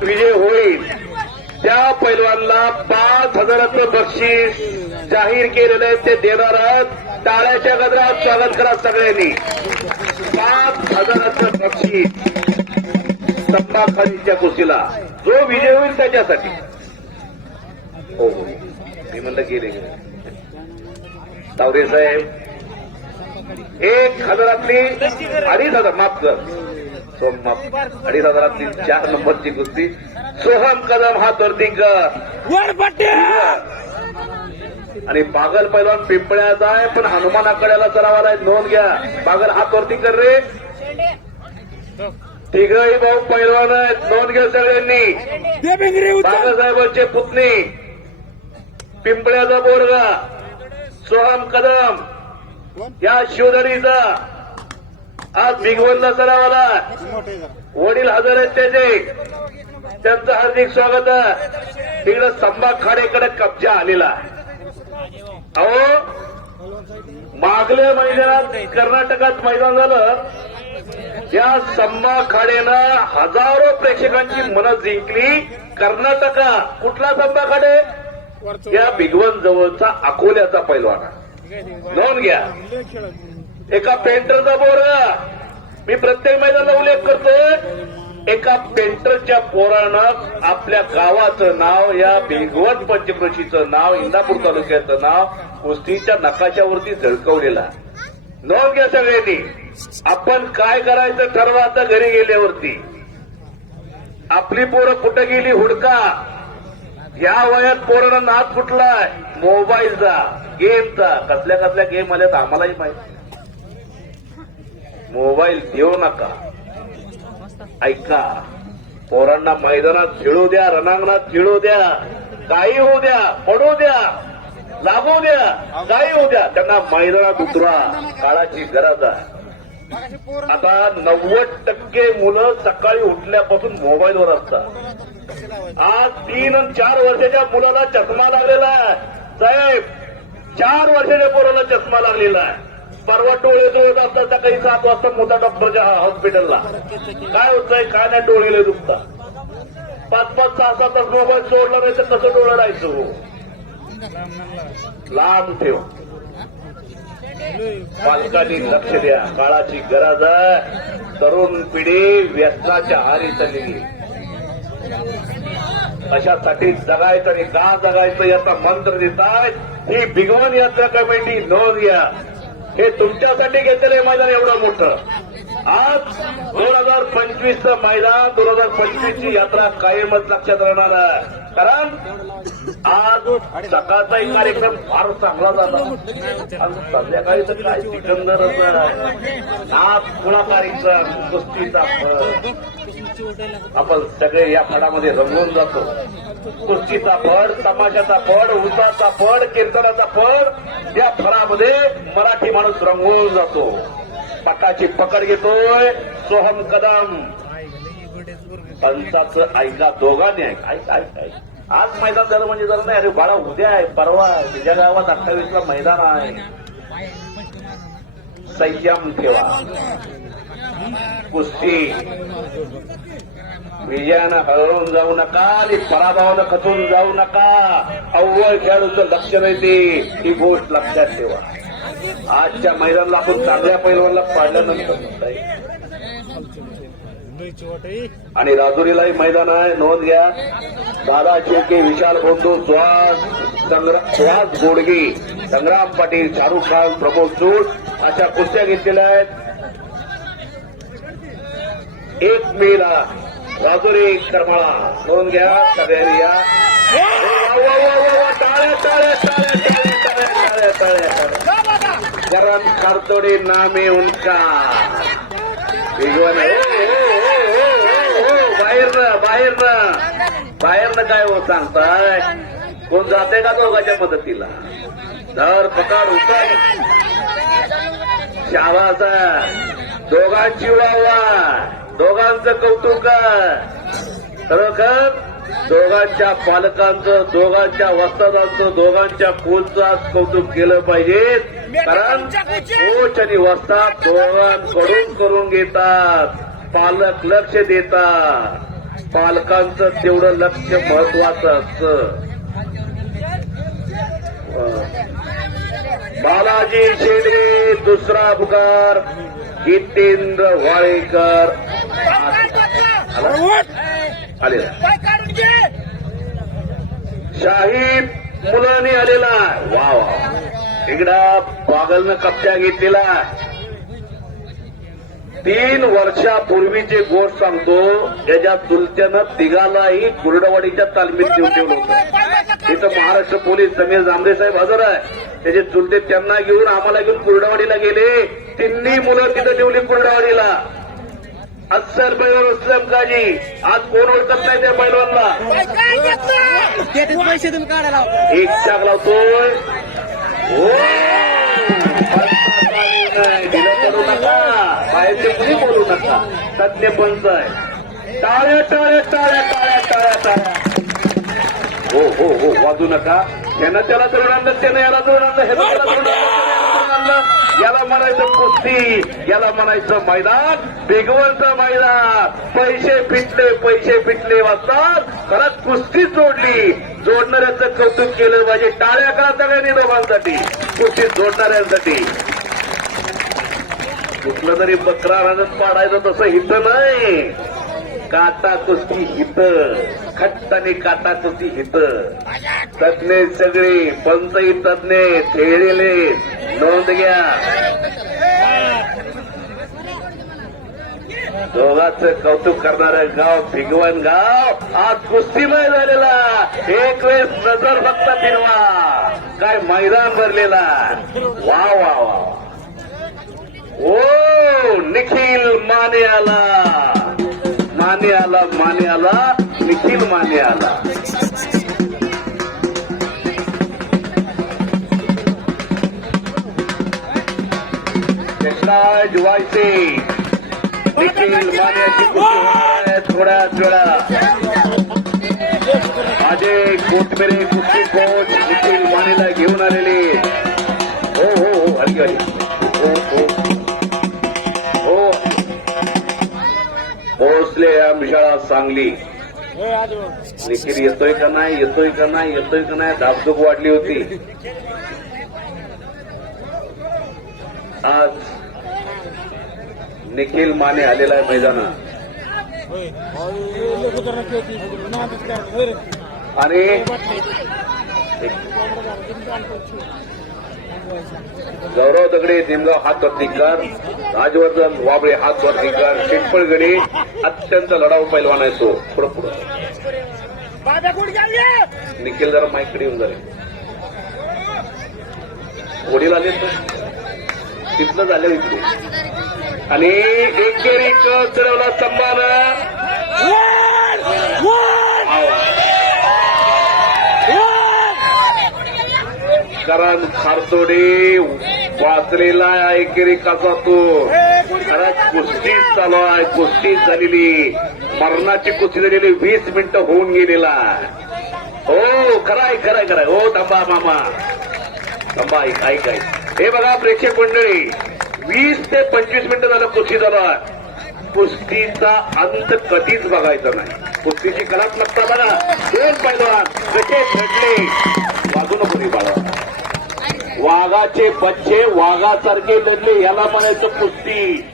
विजय होईल. त्या पैलवानला पाच हजाराचं बक्षीस जाहीर केलेलं आहे ते देणार आहात. टाळ्याच्या गजरात स्वागत करा सगळ्यांनी. पाच हजाराचं बक्षीस संपाखालीच्या कुशीला. जो विजय होईल त्याच्यासाठी. हो हो. मी म्हणलं गेले गेले. तावरे साहेब एक हजारातली अडीच हजार माफ कर. अडीच हजारातली चार नंबरची कुस्ती. सोहम कदम हा तोर्तीकर आणि बागल पैलवान पिंपळ्याचा आहे पण हनुमानाकड्याला सरावाला आहे. नोंद घ्या. बागल हा तोर्तीकर रे. तिघही भाऊ पैलवान आहेत. नोंद घ्या सगळ्यांनी. बाबासाहेबांचे पुतणे. पिंपळ्याचा बोरगा. सोहम कदम. या शिवधरीचा आज भिगवणला सरावाला वडील हजर आहेत त्याचे. त्यांचं हार्दिक स्वागत आहे. तिकडे संभा खाडेकडे कब्जा आलेला. अहो मागल्या मैदानात कर्नाटकात मैदान झालं. या संभा खाडेनं हजारो प्रेक्षकांची मनं जिंकली. कर्नाटका कुठला संभा खाडे या भिगवण जवळचा अकोल्याचा पैलवाना. नोंद घ्या. एका पेंटरचा पोर मी प्रत्येक मैदानाला उल्लेख करतो एका पेंटरच्या पोरानं आपल्या गावाचं नाव या भिगवण पंचक्रोशीचं नाव इंदापूर तालुक्याचं नाव कुस्तीच्या नकाशावरती झळकवलेलं नोंद घ्या सगळ्यांनी. आपण काय करायचं ठरवा आता घरी गेल्यावरती. आपली पोरं कुठं गेली हुडका. या वयात पोरांना नाद कुठलाय मोबाईलचा गेमचा कसल्या कसल्या गेम आल्यात आम्हालाही माहिती मोबाईल देऊ नका. ऐका पोरांना मैदानात खेळू द्या रणांगणात खेळू द्या काही होऊ द्या पडू द्या लागू द्या काही होऊ द्या त्यांना मैदानात उतरा. काळाची गरज आहे. आता नव्वद टक्के मुलं सकाळी उठल्यापासून मोबाईलवर असतात. आज तीन आणि चार वर्षाच्या मुलाला चष्मा लागलेला आहे. साहेब चार वर्षाच्या पोराला चष्मा लागलेला आहे. परवा डोळे होत असतात सकाळी सात वाजता मोठा डॉक्टरच्या हॉस्पिटलला. काय होतंय? काय नाही डोळे दुखता पाच पाच सहा सहा तास मोबाईल सोडला नाही तर कसं डोळं राहायचं हो? लांब ठेव. पालकांनी लक्ष द्या. काळाची गरज आहे. तरुण पिढी व्यसनाच्या आहारी चाललेली अशासाठी जगायचं आणि का जगायचं याचा मंत्र देतात ही भिगवण यात्रा कमिटी नोंद घ्या. हे तुमच्यासाठी घेतलेलं आहे मैदान एवढं मोठं. आज दोन हजार पंचवीसचं मैदान दोन हजार पंचवीसची यात्रा कायमच लक्षात राहणार आहे. कारण आज सकाळचाही कार्यक्रम फार चांगला झाला. आज संध्याकाळी तर काय सिकंदरच नाच पुणा कार्यक्रम कुस्तीचा आपण सगळे या फडामध्ये रंगवून जातो. कुस्तीचा फड तमाशाचा फड उसाचा फड कीर्तनाचा फड या फळामध्ये मराठी माणूस रंगवून जातो. पटाची पकड घेतोय सोहम कदम. पंचाचं ऐका दोघांनी ऐक ऐक ऐक ऐक. आज मैदान झालं म्हणजे झालं नाही. अरे बाळा उद्या आहे परवा आहे. तुझ्या गावात अठ्ठावीसला मैदान आहे. संयम ठेवा. कुस्ती. विजयानं हळवून जाऊ नका आणि पराभवानं खचून जाऊ नका. अव्वल खेळाडूचं लक्ष राहते ही गोष्ट लक्षात ठेवा. आजच्या मैदानाला आपण चांगल्या पैलवानला पाडल्यानंतर आणि राजुरीलाही मैदान आहे नोंद घ्या. दादा शेळके विशाल बंधू सुहास संग्राम सुहास गोडगे संग्राम पाटील शाहरुख खान प्रमोद सूट अशा कुस्त्या घेतलेल्या आहेत. एक मेला वाघुरी करमाळा. नोंद घ्या सगळ्यांनी या. गरम करतोडे नामे उनका भिगवण बाहेर ओ, बाहेर ओ, बाहेर ना काय हो सांगताय? कोण जाते का दोघांच्या मदतीला? धर पकड उतर शावाचा दोघांची वावा दोघांचं कौतुक खरोखर दोघांच्या पालकांचं दोघांच्या वस्तादांचं दोघांच्या कोलचं आज कौतुक केलं पाहिजे. कारण कोच आणि वस्ताद दोघांकडून करून घेतात. पालक लक्ष देतात. पालकांचं तेवढं लक्ष महत्वाचं असतं. बालाजी शेडे दुसरा अपकार जितेंद्र वाळेकर? आलेला शाहीद मुलांनी आलेला वा वा. इकडं पागलनं कप्त्या घेतलेला आहे. तीन वर्षापूर्वीची गोष्ट सांगतो त्याच्या चुलत्यानं तिघालाही कुर्डवाडीच्या तालमीत घेऊन ठेवलं होतं. इथं महाराष्ट्र पोलीस समीर जांभरे साहेब हजर आहे. त्याचे चुलते त्यांना घेऊन आम्हाला घेऊन कुर्डवाडीला गेले. तिन्ही मुलं तिथं ठेवली कुर्डवाडीला. अस्सर पैलवान असलम काजी आज कोण ओळखत नाही त्या पैलवानला पैसे तुम्ही काढायला. एक चाक लावतोय. हो! नाही, दिलं करू नका बाहेरचे कुणी बोलू नका तज्ञ पंच आहे टाळ्या टाळ्या टाळ्या टाळ्या टाळ्या टाळ्या हो हो हो वाजू नका. त्यानं त्याला आणलं त्यानं याला धरून आणलं ह्यानं त्याला धरून आणलं त्यानं याला धरून आणलं याला म्हणायचं कुस्ती याला म्हणायचं मैदान भिगवणचं मैदान. पैसे फिटले पैसे फिटले वाचतात. खरंच कुस्ती जोडली. जोडणाऱ्याचं कौतुक केलं पाहिजे. टाळ्या करा सगळ्यांनी दोघांसाठी. कुस्ती जोडणाऱ्यांसाठी. कुठलं तरी बकरा रानत पाडायचं तसं हित नाही. काटा कुस्ती हित. खट्ट आणि काटा कुस्ती हित. तज्ञ सगळे पंचही तज्ञ खेळलेले नोंद घ्या. दोघाच कौतुक करणारं गाव भिगवण गाव आज कुस्तीमय झालेला एक वेळेस नजर फक्त फिरवा. काय मैदान भरलेला वा वा वा ओ निखिल माने आला माने आला माने आला निखिल माने आला कृष्णाज वायसे निखिल मान्याची थोड्याच वेळा माझे कोटमेरे कुस्ती कोच निखिल मानेला घेऊन आलेले. हो हो हो हरी हरी. हो हो. हो. पोहोचले आमशाळा सांगली. निखिल येतोय का नाही येतोय का नाही येतोय का नाही धाकधूक वाढली होती. आज निखिल माने आलेला आहे मैदानात. आणि गौरव दगडे निमगाव हात वरती कर राजवर्धन वाबळे हात वरती कर अत्यंत लढाऊ पैलवान आहे तो. पुढं पुढं. निखिल जरा माईकडे येऊन झाले वडील आले तर तिथलं झालं इकडे आणि एकेरी चढवला सन्मान. कारण खारतोडे वाचलेला एकेरी कसा तो. खरंच कुस्ती चालू आहे कुस्ती झालेली. मरणाची कुस्ती झालेली वीस मिनिटं होऊन गेलेला. हो खराय खराय खराय. हो थांबा मामा. थांबा ऐक ऐक. हे बघा प्रेक्षक मंडळी. वीस ते पंचवीस मिनिटं झालं कुस्ती झाला कुस्तीचा अंत कधीच बघायचा नाही. कुस्तीची कलात्मकता बघा. दोन पैलवान कसे घडले वाजू नको रे बाळा. वाघाचे बच्चे वाघासारखे लढले याला म्हणायचं कुस्ती.